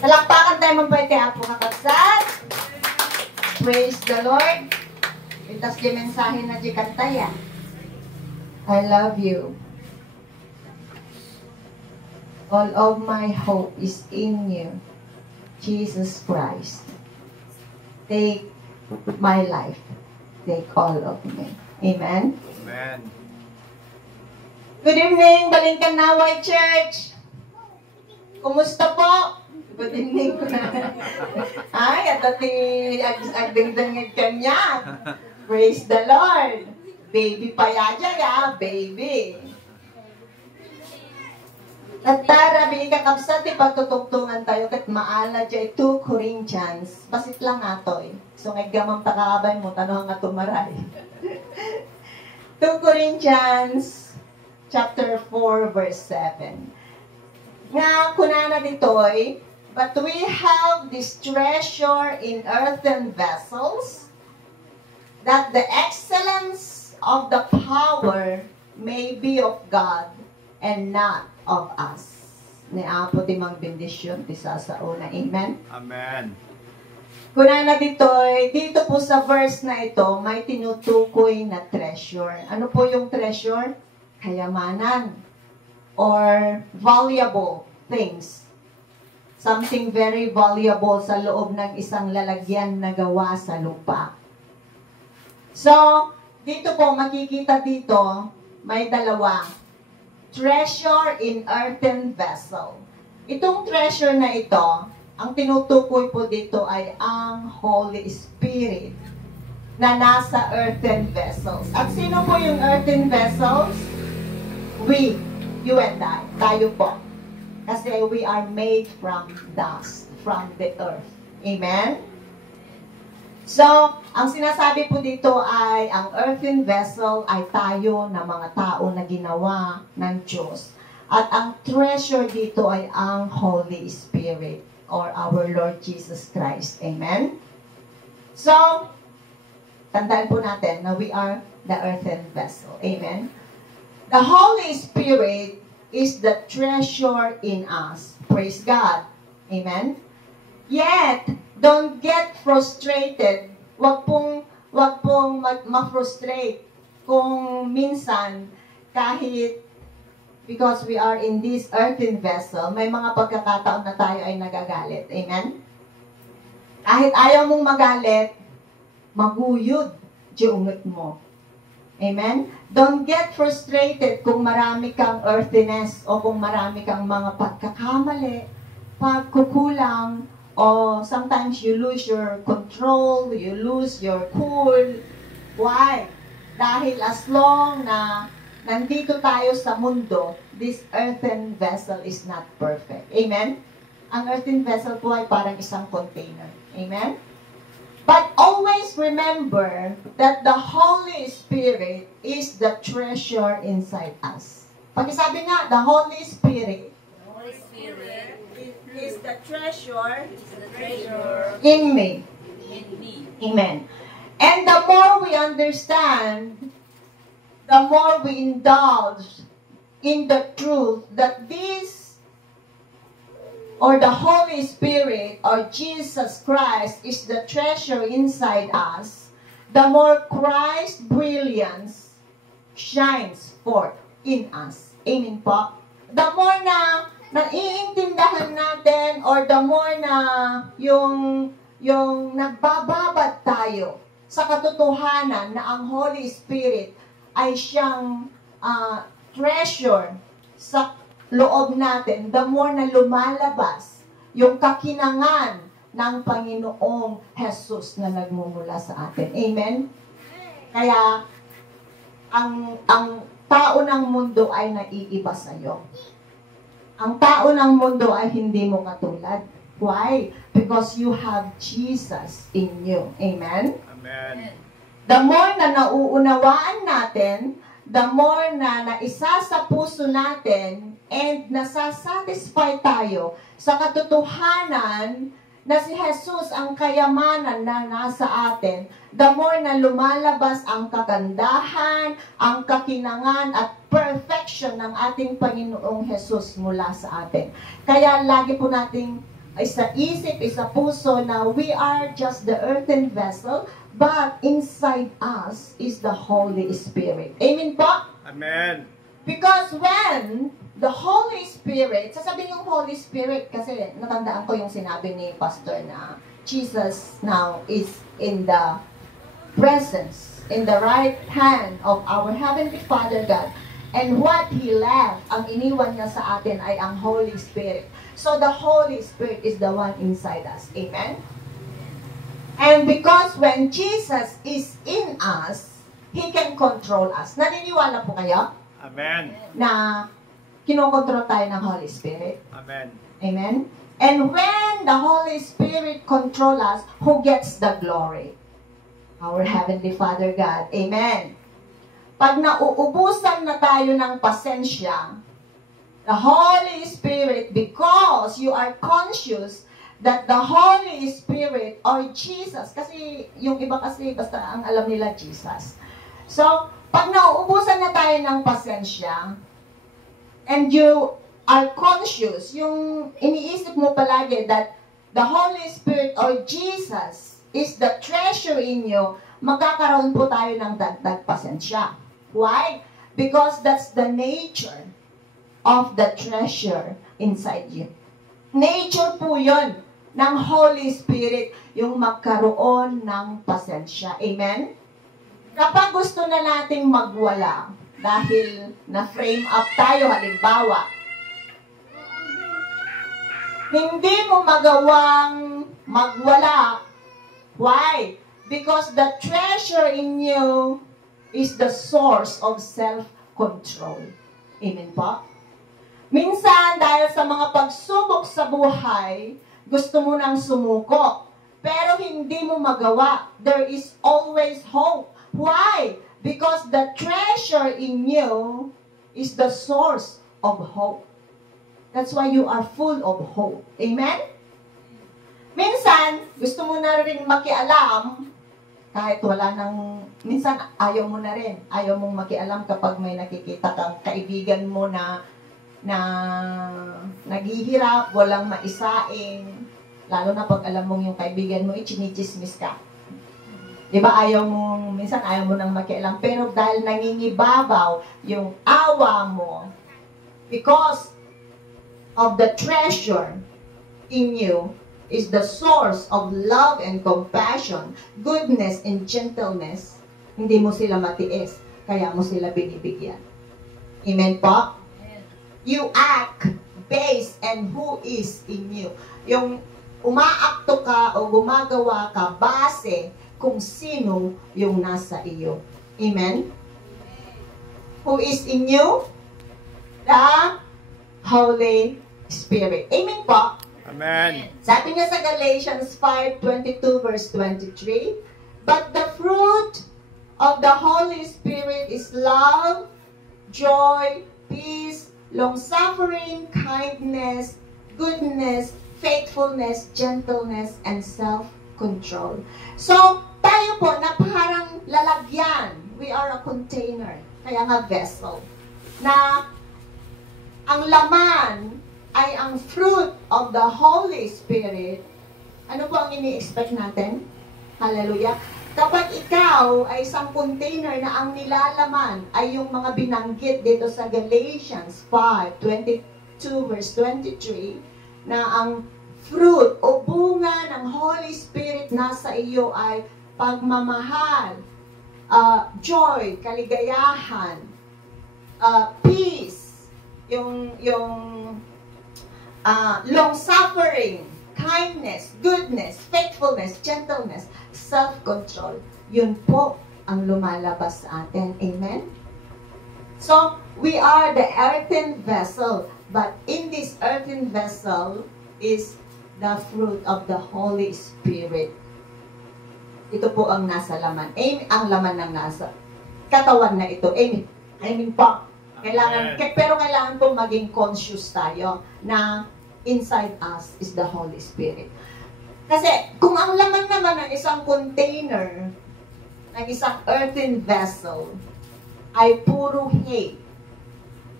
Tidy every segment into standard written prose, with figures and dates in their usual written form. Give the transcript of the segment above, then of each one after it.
Palakpakan tayo mampay kay Apo Kakabsat. Praise the Lord. Itas di mensahe na di kantaya. I love you. All of my hope is in you, Jesus Christ. Take my life. Take all of me. Amen? Amen. Good evening, Balingkan Naway Church. Kumusta po? Good evening ko na. Ay, at ati agdengdengig kanya. Praise the Lord. Baby pa yaja ya, baby. At tara, kakabsat, ipagtutugtungan tayo kat maala dyan 2 Corinthians. Basit lang ato eh. So, naggamang takakabay mo, tanong nga tumaray. 2 Corinthians chapter 4, verse 7. Nga, kunana ditoy, but we have this treasure in earthen vessels, that the excellence of the power may be of God and not of us. Ni Apo timang bendisyon ti sa una. Amen? Amen. Kunana dito po sa verse na ito, may tinutukoy na treasure. Ano po yung treasure? Kayamanan or valuable things. Something very valuable sa loob ng isang lalagyan na gawa sa lupa. So, dito po, makikita dito, may dalawa. Treasure in earthen vessel. Itong treasure na ito, ang tinutukoy po dito ay ang Holy Spirit na nasa earthen vessels. At sino po yung earthen vessels? We, you and I, tayo po. Kasi we are made from dust, from the earth. Amen? So, ang sinasabi po dito ay ang earthen vessel ay tayo na mga tao na ginawa ng Diyos. At ang treasure dito ay ang Holy Spirit or our Lord Jesus Christ. Amen? So, tandaan po natin na we are the earthen vessel. Amen? The Holy Spirit is the treasure in us. Praise God. Amen? Yet, don't get frustrated. Wag pong ma-frustrate kung minsan kahit because we are in this earthen vessel, may mga pagkakataon na tayo ay nagagalit. Amen? Kahit ayaw mong magalit, maguyod diungot mo. Amen? Don't get frustrated kung marami kang earthiness o kung marami kang mga pagkakamali, pagkukulang, o sometimes you lose your control, you lose your cool. Why? Dahil as long na nandito tayo sa mundo, this earthen vessel is not perfect. Amen? Ang earthen vessel po ay parang isang container. Amen? But always remember that the Holy Spirit is the treasure inside us. Pakisabi nga, the Holy Spirit, is the treasure in me. Amen. And the more we understand, the more we indulge in the truth that this or the Holy Spirit or Jesus Christ is the treasure inside us, the more Christ's brilliance shines forth in us. Amen po? The more na naiintindahan natin or the more na yung nagbababad tayo sa katotohanan na ang Holy Spirit ay siyang treasure sa loob natin, the more na lumalabas yung kakinangan ng Panginoong Jesus na nagmumula sa atin. Amen? Kaya, ang tao ng mundo ay naiiba sa iyo. Ang tao ng mundo ay hindi mo katulad. Why? Because you have Jesus in you. Amen? Amen. The more na nauunawaan natin, the more na naisa sa puso natin and nasasatisfy tayo sa katotohanan na si Jesus ang kayamanan na nasa atin, the more na lumalabas ang kagandahan, ang kakinangan at perfection ng ating Panginoong Jesus mula sa atin. Kaya lagi po nating ay sa isip, ay sa puso na we are just the earthen vessel, but inside us is the Holy Spirit. Amen po? Amen. Because when the Holy Spirit, sasabihin yung Holy Spirit, kasi natandaan ko yung sinabi ni Pastor na Jesus now is in the presence, in the right hand of our Heavenly Father God. And what He left, ang iniwan niya sa atin ay ang Holy Spirit. So the Holy Spirit is the one inside us. Amen? And because when Jesus is in us, He can control us. Naniniwala po kayo? Amen. Na kinokontrol tayo ng Holy Spirit. Amen. Amen? And when the Holy Spirit control us, who gets the glory? Our Heavenly Father God. Amen. Pag nauubusan na tayo ng pasensya, the Holy Spirit, because you are conscious that the Holy Spirit or Jesus, kasi yung iba kasi basta ang alam nila Jesus. So, pag nauubusan na tayo ng pasensya, and you are conscious, yung iniisip mo palagi that the Holy Spirit or Jesus is the treasure in you, magkakaroon po tayo ng dagdag pasensya. Why? Because that's the nature of the treasure inside you. Nature po yun ng Holy Spirit, yung magkaroon ng pasensya. Amen? Kapag gusto na nating magwala, dahil na-frame up tayo, halimbawa, hindi mo magawang magwala. Why? Because the treasure in you is the source of self-control. Amen po? Minsan, dahil sa mga pagsubok sa buhay, gusto mo nang sumuko. Pero hindi mo magawa. There is always hope. Why? Because the treasure in you is the source of hope. That's why you are full of hope. Amen? Minsan, gusto mo na rin makialam, kahit wala nang, minsan ayaw mo na rin. Ayaw mong makialam kapag may nakikita kang kaibigan mo na naghihirap, walang maisaing. Lalo na pag alam mong yung kaibigan mo, chinichismis ka. Diba, minsan ayaw mo nang makialam. Pero dahil nangingibabaw yung awa mo, because of the treasure in you, is the source of love and compassion, goodness and gentleness, hindi mo sila matiis, kaya mo sila binibigyan. Amen po? You act based on who is in you. Yung umaakto ka o gumagawa ka base kung sino yung nasa iyo. Amen? Who is in you? The Holy Spirit. Amen po? Amen. Sabi niya sa Galatians 5:22 verse 23, but the fruit of the Holy Spirit is love, joy, peace, long-suffering, kindness, goodness, faithfulness, gentleness, and self-control. So, tayo po na parang lalagyan. We are a container. Kaya nga vessel. Na ang laman ay ang fruit of the Holy Spirit. Ano po ang ini-expect natin? Hallelujah. Kapag ikaw ay isang container na ang nilalaman ay yung mga binanggit dito sa Galatians 5:22 verse 23, na ang fruit o bunga ng Holy Spirit nasa iyo ay pagmamahal, joy, kaligayahan, peace, yung long-suffering, kindness, goodness, faithfulness, gentleness, self-control. Yun po ang lumalabas sa atin. Amen? So, we are the earthen vessel, but in this earthen vessel is the fruit of the Holy Spirit. Ito po ang nasa laman. Ang laman ng nasa katawan na ito. Amen po. Pero kailangan po maging conscious tayo na inside us is the Holy Spirit. Kasi kung ang laman naman ng isang container, ng isang earthen vessel, ay puro hate,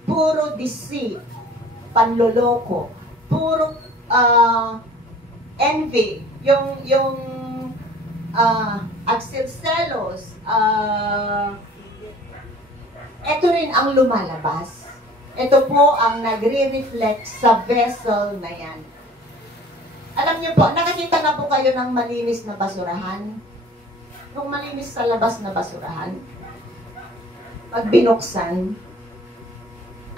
puro deceit, panloloko, puro envy, yung agsilselos, ito rin ang lumalabas. Ito po ang nagre-reflect sa vessel na yan. Alam niyo po, nakakita na po kayo ng malinis na basurahan? Yung malinis sa labas na basurahan, pag binuksan,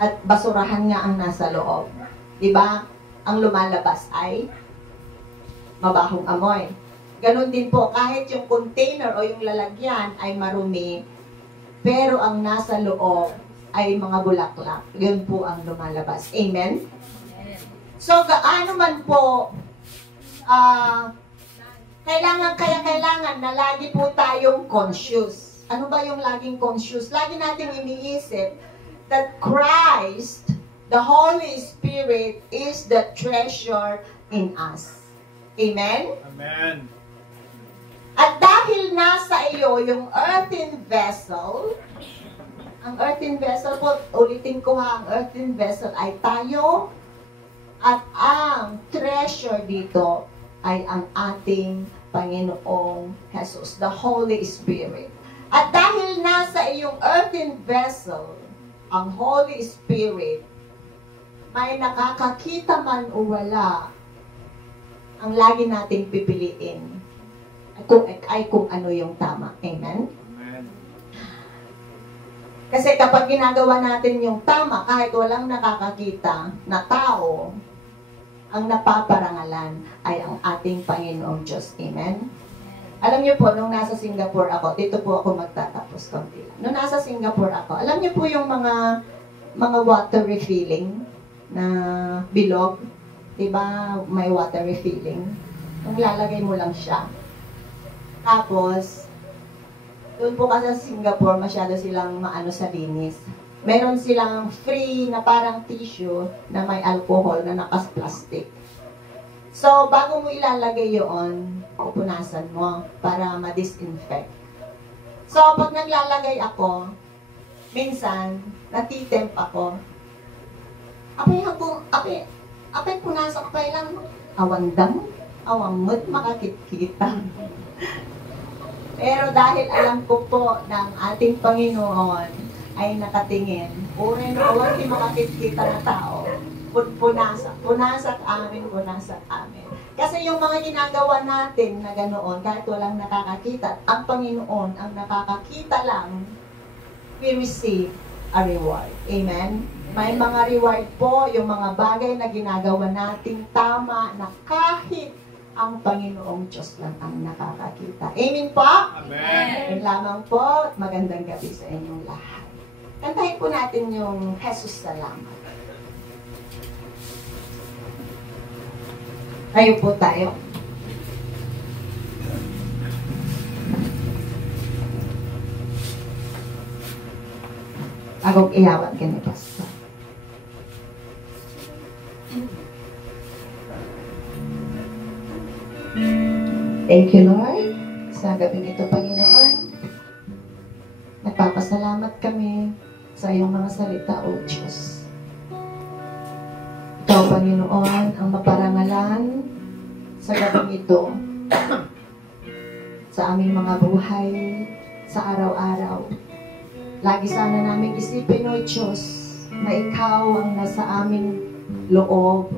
at basurahan nga ang nasa loob, di ba? Ang lumalabas ay mabahong amoy. Ganon din po, kahit yung container o yung lalagyan ay marumi, pero ang nasa loob ay mga bulaklak. Yun po ang lumalabas. Amen? So, gaano man po, kailangan na lagi po tayong conscious. Ano ba yung laging conscious? Lagi natin iniisip that Christ, the Holy Spirit, is the treasure in us. Amen? Amen. At dahil nasa iyo yung earthen vessel, ang earthen vessel po, ulitin ko ha, ang earthen vessel ay tayo, at ang treasure dito ay ang ating Panginoong Jesus, the Holy Spirit. At dahil nasa iyong earthen vessel, ang Holy Spirit, may nakakakita man o wala, ang lagi nating pipiliin ay kung ano yung tama. Amen? Amen. Kasi kapag ginagawa natin yung tama, kahit walang nakakakita na tao, ang napaparangalan ay ang ating Panginoong Diyos. Amen? Alam niyo po, nung nasa Singapore ako, dito po ako magtatapos konti lang. Nung nasa Singapore ako, alam niyo po yung mga water refilling na bilog, diba may water refilling? Nung lalagay mo lang siya. Tapos, doon po kasi sa Singapore, masyado silang maano sa linis. Meron silang free na parang tissue na may alcohol na nakas-plastic. So, bago mo ilalagay yun, pupunasan mo para ma-disinfect. So, pag naglalagay ako, minsan, natitemp ako. Apay punasak pa lang, awandam, awamot, makakikita. Pero dahil alam ko po ng ating Panginoon ay nakatingin, uri na huwag di makakikita na tao, punasak amin. Kasi yung mga ginagawa natin na ganoon, kahit walang nakakakita, ang Panginoon ang nakakakita lang, we receive a reward. Amen? May mga reward po, yung mga bagay na ginagawa nating tama na kahit ang Panginoong Diyos lang ang nakakakita. Amen po? Amen. Yun lamang po. Magandang gabi sa inyong lahat. Kantahin po natin yung Jesus Salamat. Tayo po tayo. Agog iyawan ka ni Pastor. Thank you, Lord, sa gabing ito, Panginoon. Nagpapasalamat kami sa iyong mga salita, O Diyos. Ikaw, Panginoon, ang maparangalan sa gabing ito sa aming mga buhay, sa araw-araw. Lagi sana namin isipin, O Diyos, na Ikaw ang nasa aming loob.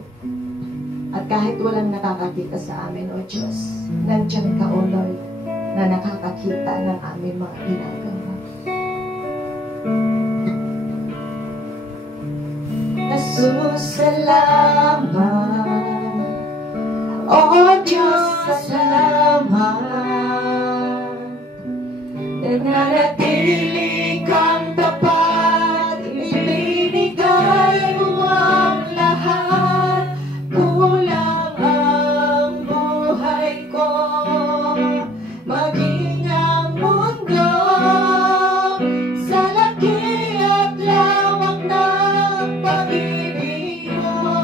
At kahit walang nakakakita sa amin, O Diyos, nandiyan ka, O Lord, na nakakakita ng aming mga ginagawa. Jesus, salamat. O Diyos, salamat. Nananatili kang tapat, ibinigay mo ang lahat. Kulang ang buhay ko, maging ang mundo sa laki at lawak ng pag-ibig mo.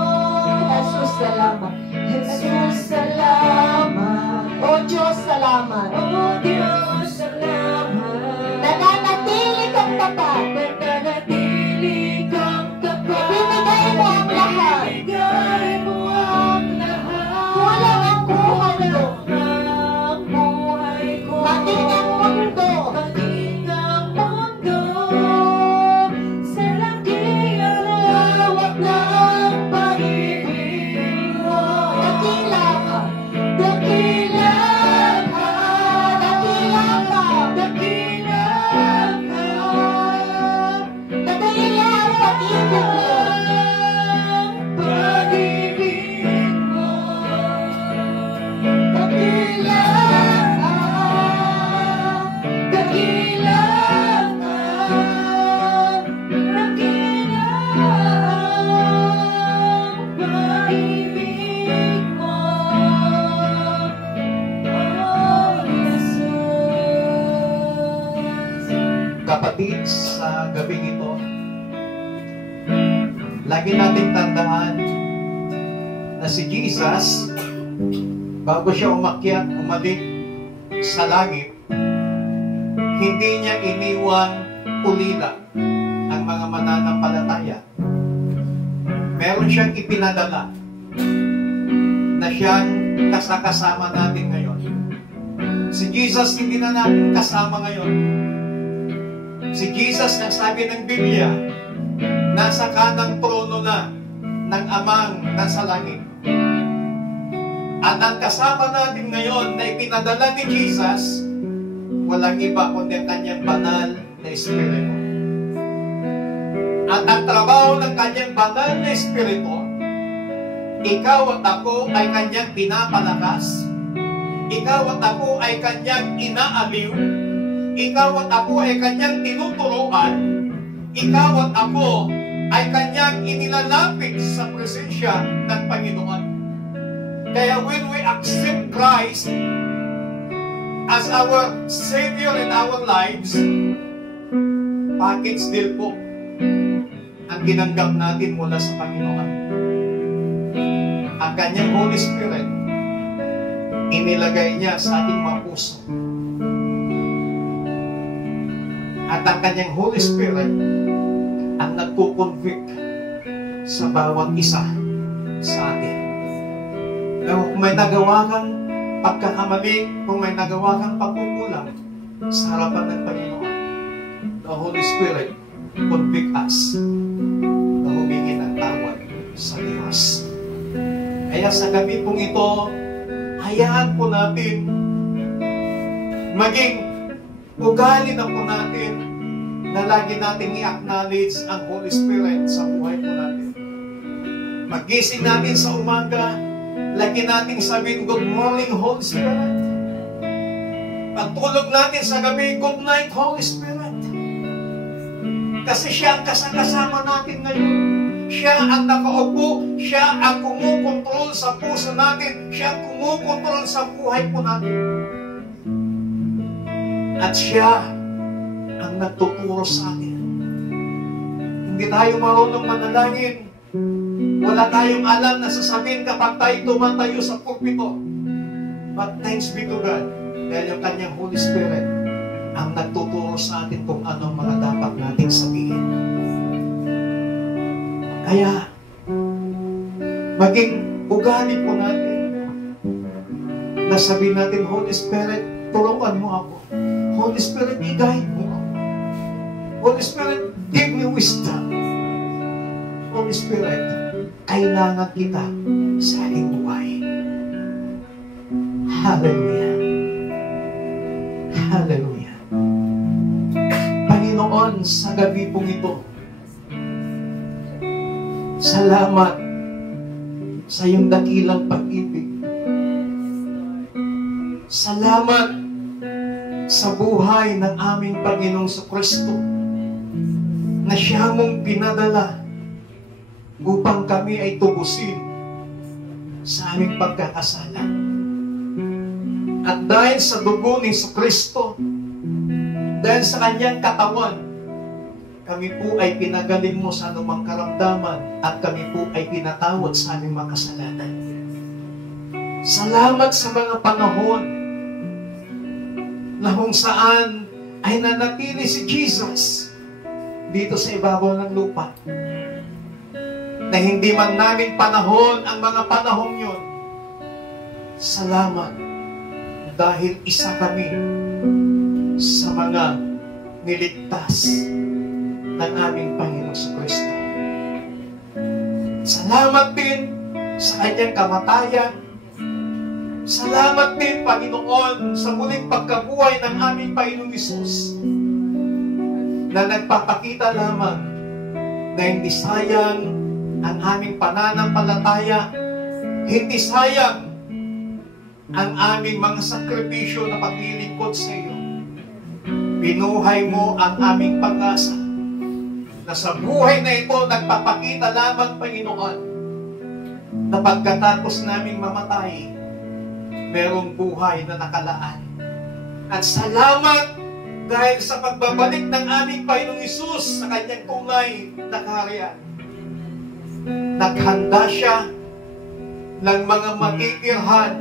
Jesus, salamat. Jesus, salamat. O Diyos, salamat. O Diyos, salamat. Nananatili kang tapat. Nananatili kang tapat. Ibinigay mo ang lahat. Ibinigay mo ang lahat. Kulang ang sa gabing ito, lagi nating tandaan na si Jesus, bago siya umalik sa langit, hindi niya iniwan ulila ang mga mananampalataya. Meron siyang ipinadala na siyang kasama natin ngayon. Si Jesus hindi na natin kasama ngayon. Si Jesus, ang sabi ng Biblia, nasa kanang trono na ng Amang nasa langit. At ang kasama natin ngayon na ipinadala ni Jesus, walang iba kundi ang kanyang banal na Espiritu. At ang trabaho ng kanyang banal na Espiritu, ikaw at ako ay kanyang pinapalakas, ikaw at ako ay kanyang inaaliw, ikaw at ako ay kanyang tinuturuan, ikaw at ako ay kanyang inilalapit sa presensya ng Panginoon. Kaya when we accept Christ as our Savior in our lives, package deal po ang tinanggap natin mula sa Panginoon. Ang kanyang Holy Spirit, inilagay niya sa ating mga puso. At ang kanyang Holy Spirit ang nagko-convict sa bawat isa sa atin. Kung may nagawa kang pagkakamali, kung may nagawa kang pagkukulang sa harapan ng Panginoon, the Holy Spirit convict us na humingi ng tawad sa Diyos. Kaya sa gabi pong ito, hayaan po natin maging ugali na po natin na lagi natin i-acknowledge ang Holy Spirit sa buhay po natin. Magising natin sa umaga, lagi natin sabihin, good morning, Holy Spirit. Pagtulog natin sa gabi, good night, Holy Spirit. Kasi siya ang kasama natin ngayon. Siya ang nakaupo, siya ang kumukontrol sa puso natin, siya ang kumukontrol sa buhay po natin. At siya ang nagtuturo sa atin. Hindi tayo marunong manalangin. Wala tayong alam na sasabihin kapag tayo tumatayo sa pulpito. But thanks be to God, dahil yung kanyang Holy Spirit ang nagtuturo sa atin kung anong mga dapat nating sabihin. Kaya, maging ugali po natin na sabihin natin, Holy Spirit, turuan mo ako. Holy Spirit, i-guide mo ako. Holy Spirit, give me wisdom. Holy Spirit, kailangan kita sa aking buhay. Hallelujah. Hallelujah. Panginoon, sa gabi pong ito, salamat sa iyong dakilang pag-ibig. Salamat sa buhay ng aming Panginoong Kristo na siya mong pinadala upang kami ay tubusin sa aming pagkakasala. At dahil sa dugo ni Kristo, dahil sa kanyang katawan, kami po ay pinagaling mo sa anumang karamdaman at kami po ay pinatawad sa aming mga kasalanan. Salamat sa mga panahon na kung saan ay nanatili si Jesus dito sa ibabaw ng lupa. Na hindi man namin panahon ang mga panahon yun. Salamat dahil isa kami sa mga niligtas ng aming Panginoong Kristo. Salamat din sa kanyang kamatayan. Salamat din, Panginoon, sa muling pagkabuhay ng aming Panginoong Hesus na nagpapakita lamang na hindi sayang ang aming pananampalataya, hindi sayang ang aming mga sakripisyo na paglilingkod sa iyo. Binuhay mo ang aming pag-asa na sa buhay na ito nagpapakita lamang, Panginoon, na pagkatapos naming mamatay, merong buhay na nakalaan. At salamat dahil sa pagbabalik ng aming Panginoong Hesus sa kanyang tunay na kaharian. Naghanda siya ng mga matitirhan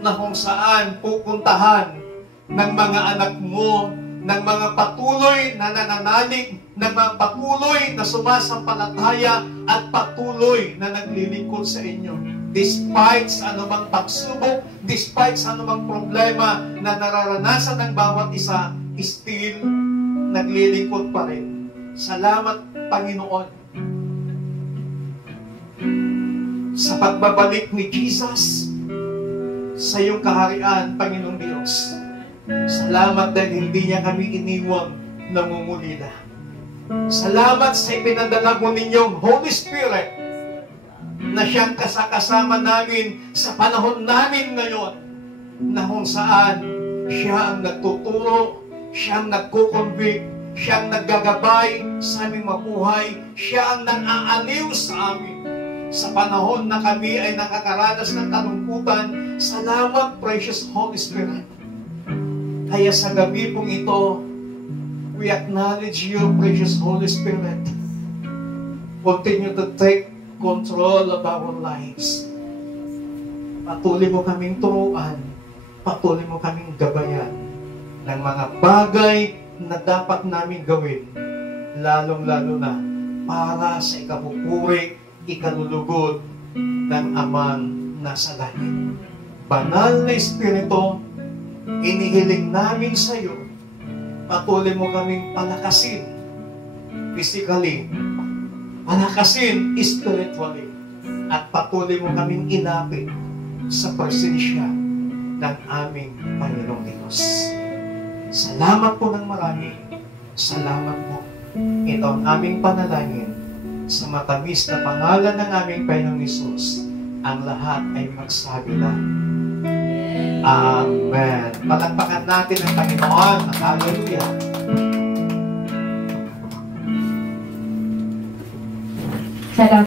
na kung saan pupuntahan ng mga anak mo, ng mga patuloy na nananalig, ng mga patuloy na sumasampalataya at patuloy na naglilingkod sa inyo. Despite sa anumang pagsubok, despite sa anumang problema na nararanasan ng bawat isa, still naglilingkod pa rin. Salamat, Panginoon, sa pagbabalik ni Jesus sa iyong kaharian, Panginoong Diyos. Salamat dahil hindi niya kami iniwang nangungulila. Salamat sa ipinadala mo ninyong Holy Spirit na siyang kasama namin sa panahon namin ngayon, na kung saan siya ang nagtuturo, siya ang nagkukonvict, siya ang naggagabay sa aming mabuhay, siya ang nang-aaliw sa amin. Sa panahon na kami ay nakakaranas ng kalungkutan, salamat, precious Holy Spirit. Kaya sa gabi pong ito, we acknowledge you, precious Holy Spirit. Continue to take control of our lives. Patuloy mo kaming turuan, patuloy mo kaming gabayan ng mga bagay na dapat namin gawin, lalong-lalo na para sa ikapupuri, ikalulugod ng Amang nasa langit. Banal na Espiritu, inihiling namin sa iyo, patuloy mo kaming palakasin physically, palakasin spiritually, at patuloy mo kaming ilapit sa presensya ng aming Panginoong Diyos. Salamat po ng marami. Salamat po. Ito ang aming panalangin sa matamis na pangalan ng aming Panginoong Hesus. Ang lahat ay magsabi na Amen. Palakpakan natin ang Panginoon. Hallelujah. Salamat.